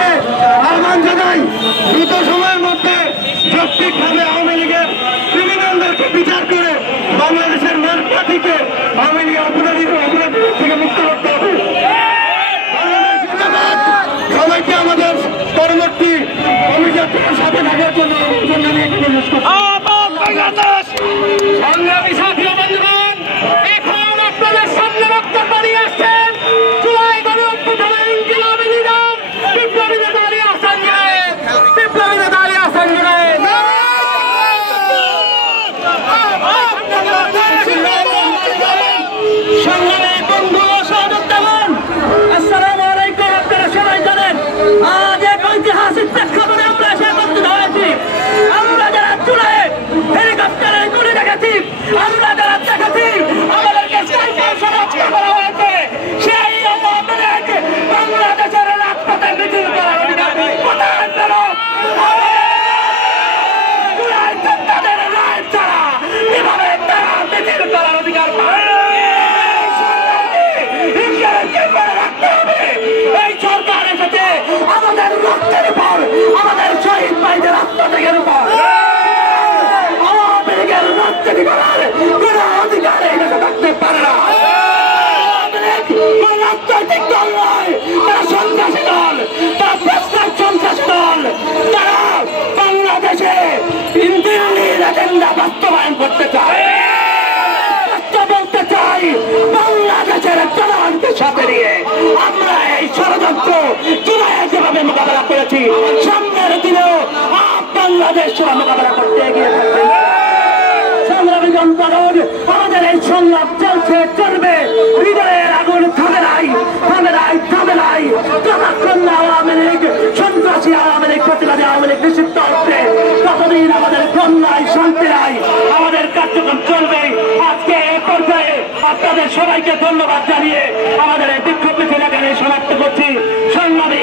সবাইকে আহ্বান জানাই দ্রুত সময়ের মধ্যে যৌক্তিকভাবে আওয়ামী লীগের ক্রিমিনালদেরকে বিচার করে বাংলাদেশের মানবাধিকে আওয়ামী লীগের অপরাধী থেকে মুক্ত করতে হবে। সবাইকে আমাদের পরবর্তী অভিযাত্রার সাথে থাকার জন্য সংগ্রামী সাথী বন্ধুগণ, এখন আপনাদের সামনে বক্তব্য নিয়ে আসছেন জুলাই গণঅভ্যুত্থানের ইনকিলাবী লিডার বিপ্লবী নেতা আলী আহসান জুনায়েদ। বিপ্লবী নেতা আলী আহসান জুনায়েদ। সংগ্রামী বন্ধু ও সহযোদ্ধাগণ, আসসালামু আলাইকুম। আপনারা সবাই জানেন আজ এক ঐতিহাসিক প্রেক্ষাপটে আমরা এসে উপস্থিত হয়েছি। আমরা যারা জুলাই হেলিকপ্টারে গুলি দেখেছি, আমরা যারা দেখেছি আমাদেরকে স্নাইপার শনাক্ত করা হয়েছে, সেই আওয়ামী লীগ বাংলাদেশের রাজপথে মিছিল করার অধিকার কোথায় পেল? জুলাই যোদ্ধাদের রায় ছাড়া কিভাবে তারা মিছিল করার অধিকার পায়? এই সরকার এসেছে আমাদের রক্তের উপর, আমাদের শহীদ ভাইদের আত্মত্যাগের উপর। আওয়ামী লীগের রাজনীতি করার কোন অধিকার এই দেশে থাকতে পারে না। কোন রাজনৈতিক দল নয়, তারা সন্ত্রাসী দল, তারা প্রস্তাব সন্ত্রাসী দল। তারা বাংলাদেশে দিল্লির এজেন্ডা বাস্তবায়ন করতে চায়। বলতে চাই বাংলাদেশের জনগণকে সাথে নিয়ে আমরা এই ষড়যন্ত্র জুলাইয়ে যেভাবে মোকাবেলা করেছি, সামনের দিনেও বাংলাদেশ মোকাবেলা করতে এগিয়ে থাকবে। সংগ্রামী জনগণ, আমাদের এই সংগ্রাম চলছে, চলবে। হৃদয়ের আগুন থামে নাই, থামে নাই, থামে নাই। যতক্ষণ না আওয়ামী লীগ সন্ত্রাসী, আওয়ামী লীগ প্রতিবাদী, আওয়ামী লীগ নিষিদ্ধ হচ্ছে, ততদিন আমাদের ক্ষণ নাই, শান্তি নাই। আমাদের কার্যক্রম চলবে। আজকে এই পর্যায়ে আপনাদের সবাইকে ধন্যবাদ জানিয়ে আমাদের এই বিক্ষোভ মিছিল এখানে সমাপ্ত করছি। সংগ্রামী